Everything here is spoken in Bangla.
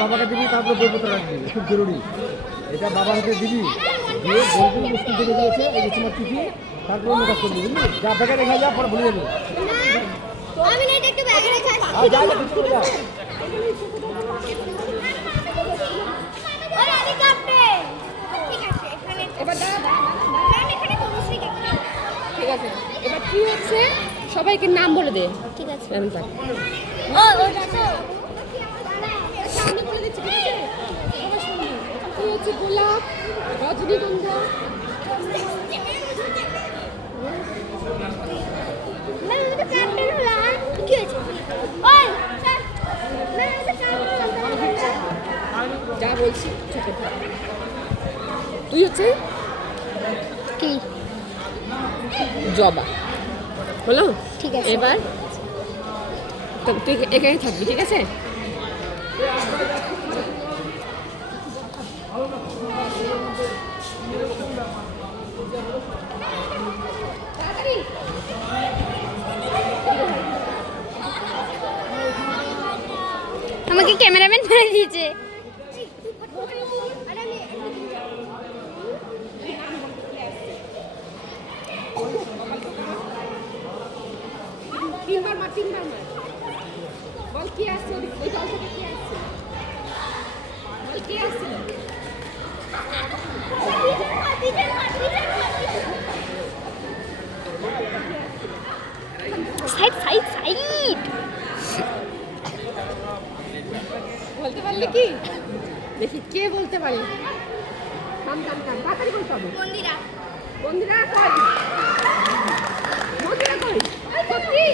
বাবাকে দিবি, তারপরে বইপত্র রাখবি, খুব জরুরি। এটা বাবার হাতে দিবি, দিয়ে বইগুলো স্কুল থেকে দিয়েছে, এই যে তোমার চিঠি, তারপরে নোট করবি, বুঝলি? যা ব্যাগে রেখে যা, পরে ভুলে যাবি। ঠিক আছে, এবার কি হচ্ছে সবাইকে নাম বলে দে। ঠিক আছে। আমি বলে দিচ্ছি, ঠিক আছে? সবাই শুনবি। কি হচ্ছে? গোলাপ, রজনীগন্ধা, যা বলছি ছোট। তুই হচ্ছে কি? জবা। হলো? ঠিক আছে। এবার তুই এখানে থাকবি, ঠিক আছে? আমাকে ক্যামেরাম্যান করে দিয়েছে। তিনবার মার। বল কি আসছে ওই জল থেকে? কি আসছে? বল কি আসছিল? সাইড বলতে পারলে কি? দেখি কে বলতে পারে। কাম তাড়াতাড়ি বলতে হবে। বন্দিরা কই? সত্যি